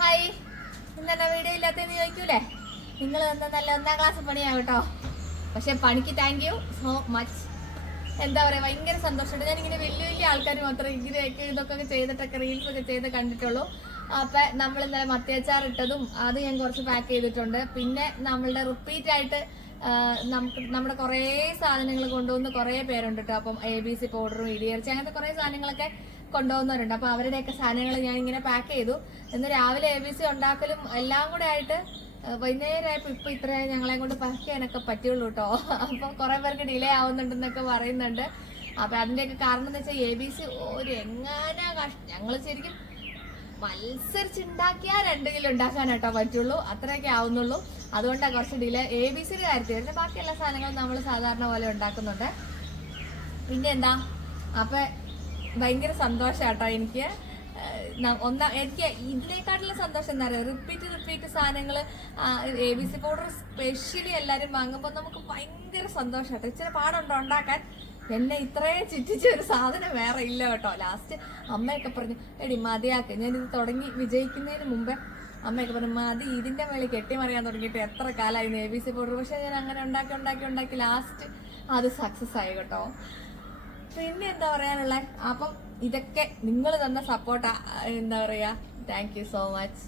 Hi, ഇന്നെന്നാ video ഇല്ലാത്തതെന്ന് ചോദിക്കൂലേ? നിങ്ങൾ തന്ന നല്ല 1ാം ക്ലാസ് പണിയാ കേട്ടോ. പക്ഷെ പണിക്ക് താങ്ക് യു സോ മച്ച്. എന്താ പറയുക, ഭയങ്കര സന്തോഷമുണ്ട്. ഞാനിങ്ങനെ വലിയ വലിയ ആൾക്കാർ മാത്രമേ ഇങ്ങനെയൊക്കെ ഇതൊക്കെ ചെയ്തിട്ടൊക്കെ റീൽസൊക്കെ ചെയ്ത് കണ്ടിട്ടുള്ളൂ. അപ്പം നമ്മൾ ഇന്നലെ മത്തിയച്ചാർ ഇട്ടതും അത് ഞാൻ കുറച്ച് പാക്ക് ചെയ്തിട്ടുണ്ട്. പിന്നെ നമ്മളുടെ റിപ്പീറ്റ് ആയിട്ട് നമ്മുടെ കുറേ സാധനങ്ങൾ കൊണ്ടുവന്ന് കുറേ പേരുണ്ട് കേട്ടോ. അപ്പം ABC പൗഡറും ഇടിയിറച്ചി അങ്ങനത്തെ കുറേ സാധനങ്ങളൊക്കെ കൊണ്ടുപോകുന്നവരുണ്ട്. അപ്പോൾ അവരുടെയൊക്കെ സാധനങ്ങൾ ഞാൻ ഇങ്ങനെ പാക്ക് ചെയ്തു. ഇന്ന് രാവിലെ ABC ഉണ്ടാക്കലും എല്ലാം കൂടെ ആയിട്ട് വൈകുന്നേരമായപ്പോൾ ഇപ്പം ഇത്രയും ഞങ്ങളെ കൊണ്ട് പാക്ക് ചെയ്യാനൊക്കെ പറ്റുള്ളൂ കേട്ടോ. അപ്പോൾ കുറേ പേർക്ക് ഡിലേ ആവുന്നുണ്ടെന്നൊക്കെ പറയുന്നുണ്ട്. അപ്പം അതിൻ്റെയൊക്കെ കാരണം എന്ന് വെച്ചാൽ ABC ഒരു എങ്ങാനാ ഞങ്ങൾ ശരിക്കും മത്സരിച്ചുണ്ടാക്കിയാൽ 2 കിലോ ഉണ്ടാക്കാനായിട്ടോ പറ്റുള്ളൂ. അത്രയൊക്കെ ആവുന്നുള്ളൂ. അതുകൊണ്ടാണ് കുറച്ച് ഡിലേ ABCയുടെ കാര്യത്തിൽ. പിന്നെ ബാക്കി എല്ലാ സാധനങ്ങളും നമ്മൾ സാധാരണ പോലെ ഉണ്ടാക്കുന്നുണ്ട്. പിന്നെ എന്താ, അപ്പം ഭയങ്കര സന്തോഷാട്ടോ എനിക്ക്. എനിക്ക് ഇതിനേക്കാട്ടിലും സന്തോഷം എന്താ പറയുക, റിപ്പീറ്റ് സാധനങ്ങൾ ABC പൗഡർ സ്പെഷ്യലി എല്ലാവരും വാങ്ങുമ്പോൾ നമുക്ക് ഭയങ്കര സന്തോഷമാട്ടോ. ഇച്ചിരി പാടുണ്ടോ ഉണ്ടാക്കാൻ? എന്നെ ഇത്രയും ചുറ്റിച്ച ഒരു സാധനം വേറെ ഇല്ല കേട്ടോ. ലാസ്റ്റ് അമ്മയൊക്കെ പറഞ്ഞു, എടി മതിയാക്ക്. ഞാനിത് തുടങ്ങി വിജയിക്കുന്നതിന് മുമ്പേ അമ്മയൊക്കെ പറഞ്ഞു, മതി, ഇതിൻ്റെ മേളിൽ കെട്ടിമറിയാൻ തുടങ്ങിയിട്ട് എത്ര കാലമായിരുന്നു ABC പൗഡർ. പക്ഷെ ഞാൻ അങ്ങനെ ഉണ്ടാക്കി ലാസ്റ്റ് അത് സക്സസ് ആയി കേട്ടോ. പിന്നെ എന്താ പറയാനുള്ള, അപ്പം ഇതൊക്കെ നിങ്ങൾ തന്ന സപ്പോർട്ട്, എന്താ പറയുക, താങ്ക് യു സോ മച്ച്.